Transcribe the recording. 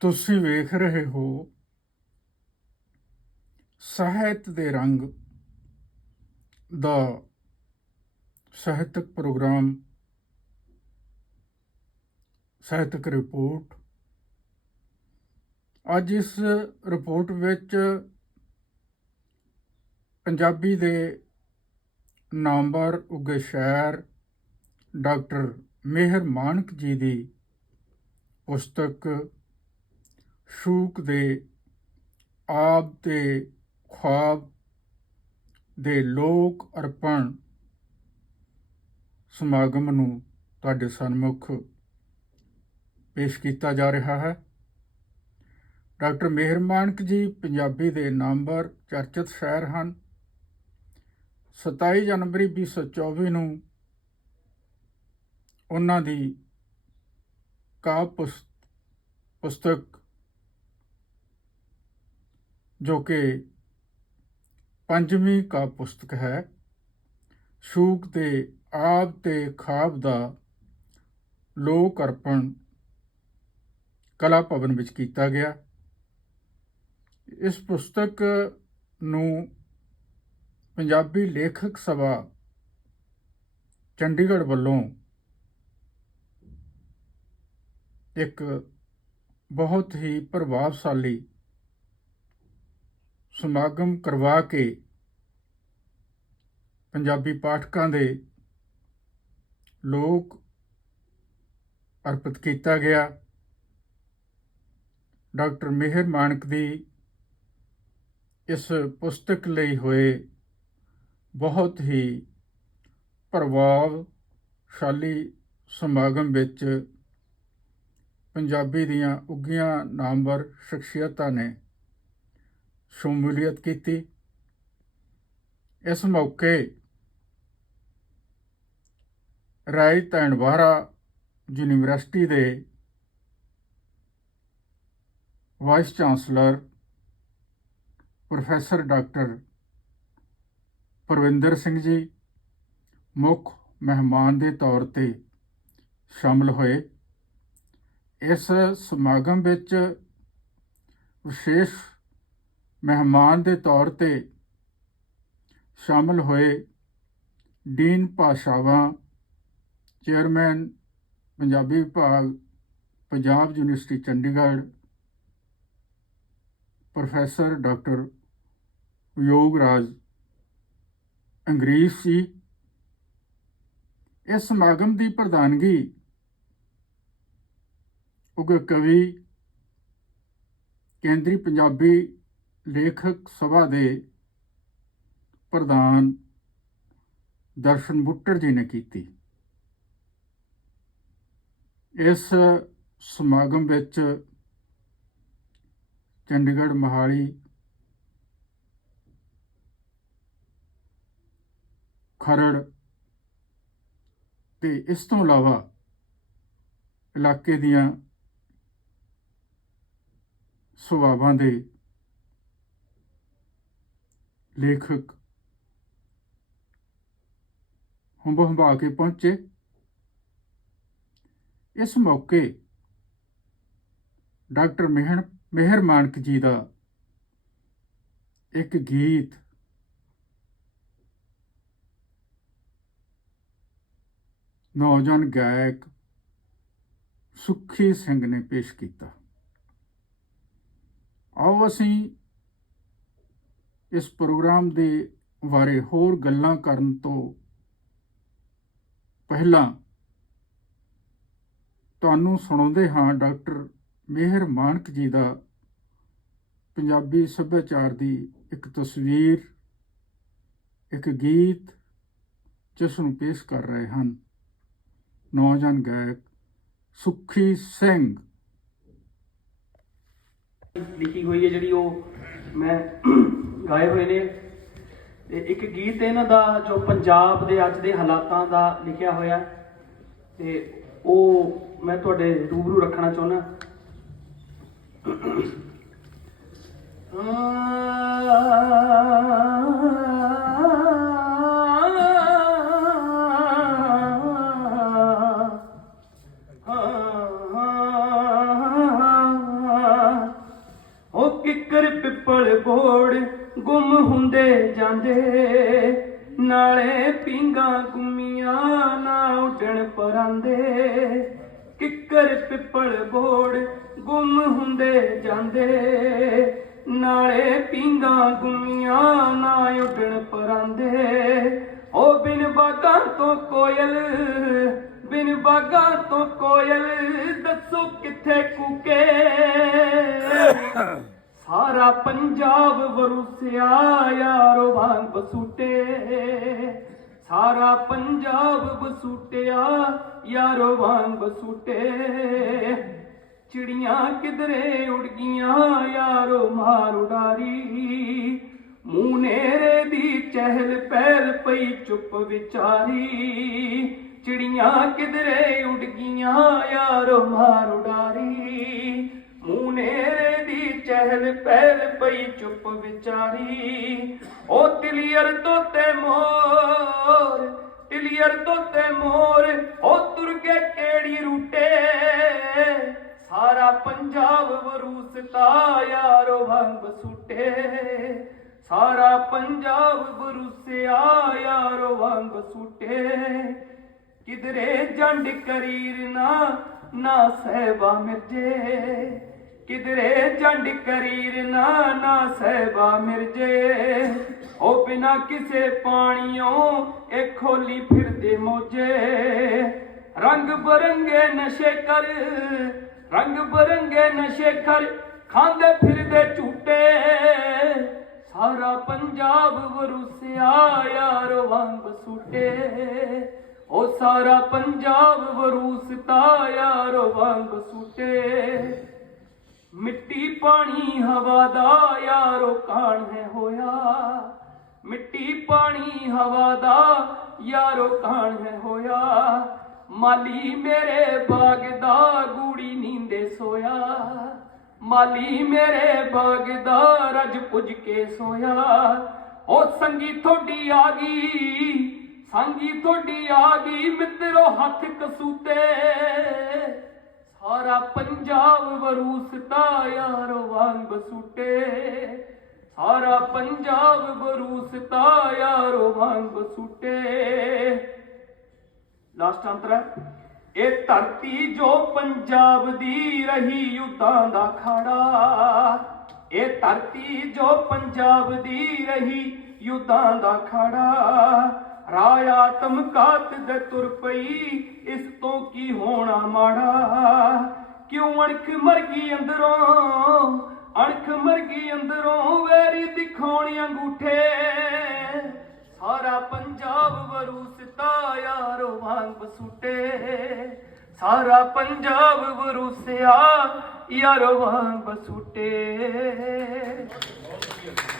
ਤੁਸੀਂ ਵੇਖ ਰਹੇ ਹੋ ਸਾਹਿਤ ਦੇ ਰੰਗ ਦਾ ਸਾਹਿਤਕ ਪ੍ਰੋਗਰਾਮ, ਸਾਹਿਤਕ ਰਿਪੋਰਟ। ਅੱਜ ਇਸ ਰਿਪੋਰਟ ਵਿੱਚ ਪੰਜਾਬੀ ਦੇ ਨਾਮਵਰ ਉੱਗੇ ਸ਼ਾਇਰ ਡਾਕਟਰ ਮਿਹਰ ਮਾਨਕ ਜੀ ਦੀ ਪੁਸਤਕ ਸ਼ੂਕ ਦੇ ਆਪ ਦੇ ਖੁਆਬ ਦੇ ਲੋਕ ਅਰਪਣ ਸਮਾਗਮ ਨੂੰ ਤੁਹਾਡੇ ਸਨਮੁਖ ਪੇਸ਼ ਕੀਤਾ ਜਾ ਰਿਹਾ ਹੈ। ਡਾਕਟਰ ਮਿਹਰ ਮਾਨਕ ਜੀ ਪੰਜਾਬੀ ਦੇ ਨਾਮਵਰ ਚਰਚਿਤ ਸ਼ਾਇਰ ਹਨ। 27 ਜਨਵਰੀ 2024 ਨੂੰ ਉਹਨਾਂ ਦੀ ਕਾਵਿ ਪੁਸ- ਪੁਸਤਕ ਜੋ ਕਿ ਪੰਜਵੀਂ ਕਾ ਪੁਸਤਕ ਹੈ। ਸ਼ੂਕ ਦੇ ਆਪ ਤੇ ਖਾਬ ਦਾ ਲੋਕ ਅਰਪਣ ਕਲਾ ਭਵਨ ਵਿੱਚ ਕੀਤਾ ਗਿਆ। ਇਸ ਪੁਸਤਕ ਨੂੰ ਪੰਜਾਬੀ ਲੇਖਕ ਸਭਾ ਚੰਡੀਗੜ੍ਹ ਵੱਲੋਂ ਇੱਕ ਬਹੁਤ ਹੀ ਪ੍ਰਭਾਵਸ਼ਾਲੀ ਸਮਾਗਮ ਕਰਵਾ ਕੇ ਪੰਜਾਬੀ ਪਾਠਕਾਂ ਦੇ ਲੋਕ ਅਰਪਿਤ ਕੀਤਾ ਗਿਆ। ਡਾਕਟਰ ਮਿਹਰ ਮਾਨਕ ਦੀ ਇਸ ਪੁਸਤਕ ਲਈ ਹੋਏ ਬਹੁਤ ਹੀ ਪ੍ਰਭਾਵਸ਼ਾਲੀ ਸਮਾਗਮ ਵਿੱਚ ਪੰਜਾਬੀ ਦੀਆਂ ਉੱਗੀਆਂ ਨਾਮਵਰ ਸ਼ਖਸੀਅਤਾਂ ਨੇ ਸ਼ਮੂਲੀਅਤ ਕੀਤੀ। ਇਸ ਮੌਕੇ ਰਾਏ ਤਣਵਾਰਾ ਯੂਨੀਵਰਸਿਟੀ ਦੇ vice chancellor professor doctor Parvinder Singh ji ਮੁੱਖ ਮਹਿਮਾਨ ਦੇ ਤੌਰ ਤੇ ਸ਼ਾਮਲ ਹੋਏ। ਇਸ ਸਮਾਗਮ ਵਿੱਚ ਵਿਸ਼ੇਸ਼ ਮਹਿਮਾਨ ਦੇ ਤੌਰ ਤੇ ਸ਼ਾਮਲ ਹੋਏ ਡੀਨ ਭਾਸ਼ਾਵਾਂ ਚੇਅਰਮੈਨ, ਪੰਜਾਬੀ ਵਿਭਾਗ, Punjab university, Chandigarh, professor doctor Yograj ਅੰਗਰੇਜ਼ ਸੀ। ਇਸ ਸਮਾਗਮ ਦੀ ਪ੍ਰਧਾਨਗੀ ਉਗ ਕਵੀ ਕੇਂਦਰੀ ਪੰਜਾਬੀ ਲੇਖਕ ਸਭਾ ਦੇ ਪ੍ਰਧਾਨ ਦਰਸ਼ਨ ਬੁੱਟਰ ਜੀ ਨੇ ਕੀਤੀ। ਇਸ ਸਮਾਗਮ ਵਿੱਚ ਚੰਡੀਗੜ੍ਹ ਮਹਾਲੀ ਖਰੜ ਤੇ ਇਸ ਤੋਂ ਇਲਾਵਾ ਇਲਾਕੇ ਦੀਆਂ ਸੁਭਾਵਾਂ ਦੇ ਲੇਖਕ। ਹੰਬ ਹੰਬਾ ਕੇ ਪਹੁੰਚੇ। ਇਸ ਮੌਕੇ ਡਾਕਟਰ ਮਿਹਰ ਮਿਹਰ ਮਾਨਕ ਜੀ ਦਾ ਇੱਕ ਗੀਤ ਨੌਜਵਾਨ ਗਾਇਕ ਸੁਖੀ ਸਿੰਘ ਨੇ ਪੇਸ਼ ਕੀਤਾ। ਆਓ ਅਸੀਂ ਇਸ ਪ੍ਰੋਗਰਾਮ ਦੇ ਬਾਰੇ ਹੋਰ ਗੱਲਾਂ ਕਰਨ ਤੋਂ ਪਹਿਲਾਂ ਤੁਹਾਨੂੰ ਸੁਣਾਉਂਦੇ ਹਾਂ ਡਾਕਟਰ ਮਿਹਰ ਮਾਨਕ ਜੀ ਦਾ ਪੰਜਾਬੀ ਸੱਭਿਆਚਾਰ ਦੀ ਇੱਕ ਤਸਵੀਰ, ਇੱਕ ਗੀਤ ਜਿਸ ਨੂੰ ਪੇਸ਼ ਕਰ ਰਹੇ ਹਨ। ਨੌਜਵਾਨ ਗਾਇਕ ਸੁਖੀ ਸਿੰਘ। ਲਿਖੀ ਹੋਈ ਹੈ ਜਿਹੜੀ ਉਹ ਮੈਂ ਗਾਏ ਹੋਏ ਨੇ। ਤੇ ਇੱਕ ਗੀਤ ਇਹਨਾਂ ਦਾ ਜੋ ਪੰਜਾਬ ਦੇ ਅੱਜ ਦੇ ਹਾਲਾਤਾਂ ਦਾ ਲਿਖਿਆ ਹੋਇਆ ਤੇ ਉਹ ਮੈਂ ਤੁਹਾਡੇ ਰੂਬਰੂ ਰੱਖਣਾ ਚਾਹੁੰਦਾ। ਗੁੰਮ ਹੁੰਦੇ ਜਾਂਦੇ। ਨਾਲੇ ਪਿੰਗਾ ਗੁੰਮੀਆਂ ਨਾ ਉੱਡਣ ਪਰਾਂਦੇ। ਕਿੱਕਰ ਪਿੱਪਲ ਬੋੜ ਗੁੰਮ ਹੁੰਦੇ ਜਾਂਦੇ। ਨਾਲੇ ਪਿੰਗਾ ਗੁੰਮੀਆਂ ਨਾ ਉੱਡਣ ਪਰਾਂਦੇ। ਓ ਬਿਨ ਬਾਗਾਂ ਤੋਂ ਕੋਇਲ, ਬਿਨ ਬਾਗਾਂ ਤੋਂ ਕੋਇਲ, ਦੱਸੋ ਕਿੱਥੇ ਕੂਕੇ? ਸਾਰਾ ਪੰਜਾਬ ਵਰੁਸਿਆ, ਯਾਰੋ ਵਾਂਗ ਬਸੂਟੇ। ਸਾਰਾ ਪੰਜਾਬ ਬਸੂਟਿਆ, ਯਾਰੋ ਵਾਂਗ ਬਸੂਟੇ। ਚਿੜੀਆਂ ਕਿਧਰੇ ਉੜ ਗਈਆਂ, ਯਾਰੋ ਮਾਰ ਉਡਾਰੀ। ਮੂੰਹ ਦੀ ਚਹਿਲ ਪਹਿਲ ਪਈ ਚੁੱਪ ਵਿਚਾਰੀ। ਚਿੜੀਆਂ ਕਿਧਰੇ ਉੜ ਗਈਆਂ, ਯਾਰੋ ਮਾਰ ਉਡਾਰੀ। ਦੀ ਪਹਿਲ ਪਈ ਚੁੱਪ ਵਿਚਾਰੀ। ਉਹ ਤਿਲੀਅਰ ਤੋਤੇ ਮੋਰ, ਤਿਲੀਅਰ ਤੋਤੇ ਮੋਰ ਉਹ ਤੁਰ ਕੇ ਕਿਹੜੀ ਰੂਟੇ? ਸਾਰਾ ਪੰਜਾਬ ਵਰੂਸਤਾ, ਯਾਰੋ ਵਾਂਗ ਬਸੂਟੇ ਸਾਰਾ ਪੰਜਾਬ ਬਰੂਸਿਆ ਯਾਰੋ ਵਾਂਗ ਬਸੂਟੇ ਕਿਧਰੇ ਜੰਡ ਕਰੀਰ ਨਾ ਨਾ ਸਹਿਬਾ ਮਿਰਜੇ। ਕਿਧਰੇ ਜੰਡ ਕਰੀਰ ਨਾ ਨਾ ਸਹਿਬਾ ਮਿਰਜੇ। ਉਹ ਬਿਨਾ ਕਿਸੇ ਪਾਣੀਓਂ ਇਹ ਖੋਲੀ ਫਿਰਦੇ ਮੋਜੇ। ਰੰਗ ਬਰੰਗੇ ਨਸ਼ੇ ਕਰ, ਰੰਗ ਬਰੰਗੇ ਨਸ਼ੇ ਕਰ, ਖਾਂਦੇ ਫਿਰਦੇ ਝੂਟੇ। ਸਾਰਾ ਪੰਜਾਬ ਵਰੁਸਿਆ ਯਾਰ ਵਾਂਗ ਸੁਟੇ। ਉਹ ਸਾਰਾ ਪੰਜਾਬ ਵਰੂਸਤਾ ਯਾਰ ਵਾਂਗ ਸੁਟੇ। ਮਿੱਟੀ ਪਾਣੀ ਹਵਾ ਦਾ ਯਾਰੋ ਕਾਣ ਹੈ ਹੋਇਆ। ਮਿੱਟੀ ਪਾਣੀ ਹਵਾ ਦਾ ਯਾਰੋ ਕਾਣ ਹੈ ਹੋਇਆ। ਮਾਲੀ ਮੇਰੇ ਬਾਗ ਦਾ ਗੂੜੀ ਨੀਂਦੇ ਸੋਇਆ। ਮਾਲੀ ਮੇਰੇ ਬਾਗ ਦਾ ਰਜ ਪੁੱਜ ਕੇ ਸੋਇਆ। ਉਹ ਸੰਗੀ ਥੋੜੀ ਆ ਗਈ, ਸੰਗੀ ਥੋੜੀ ਆ ਗਈ, ਮਿੱਤਰੋ ਹੱਥ ਕਸੂਤੇ। ਸਾਰਾ ਪੰਜਾਬ ਵਰੂਸਤਾ ਯਾਰੋ ਵਾਂਗ ਬਸੂਟੇ ਸਾਰਾ ਪੰਜਾਬ ਵਰੂਸਤਾ ਯਾਰੋ ਵਾਂਗ ਬਸੂਟੇ ਲਾਸਟ ਅੰਤਰ ਹੈ, ਇਹ ਧਰਤੀ ਜੋ ਪੰਜਾਬ ਦੀ ਰਹੀ ਯੁੱਧਾਂ ਦਾ ਖਾੜਾ। ਇਹ ਧਰਤੀ ਜੋ ਪੰਜਾਬ ਦੀ ਰਹੀ ਯੁੱਧਾਂ ਦਾ ਖਾੜਾ। ਰਾਇਆ ਤਮਕਾਤ ਦੇ ਤੁਰ ਪਈ, ਇਸ ਤੋਂ ਕੀ ਹੋਣਾ ਮਾੜਾ? ਕਿਉਂ ਅਣਖ ਮਰ ਗਈ ਅੰਦਰੋਂ, ਅਣਖ ਮਰ ਗਈ ਅੰਦਰੋਂ ਵੈਰੀ ਦਿਖਾਉਣੀ ਅੰਗੂਠੇ? ਸਾਰਾ ਪੰਜਾਬ ਵਰੂਸਤਾ ਯਾਰੋ ਵਾਂਗ ਬਸੂਟੇ। ਸਾਰਾ ਪੰਜਾਬ ਵਰੂਸਿਆ ਯਾਰੋ ਵਾਂਗ ਬਸੂਟੇ।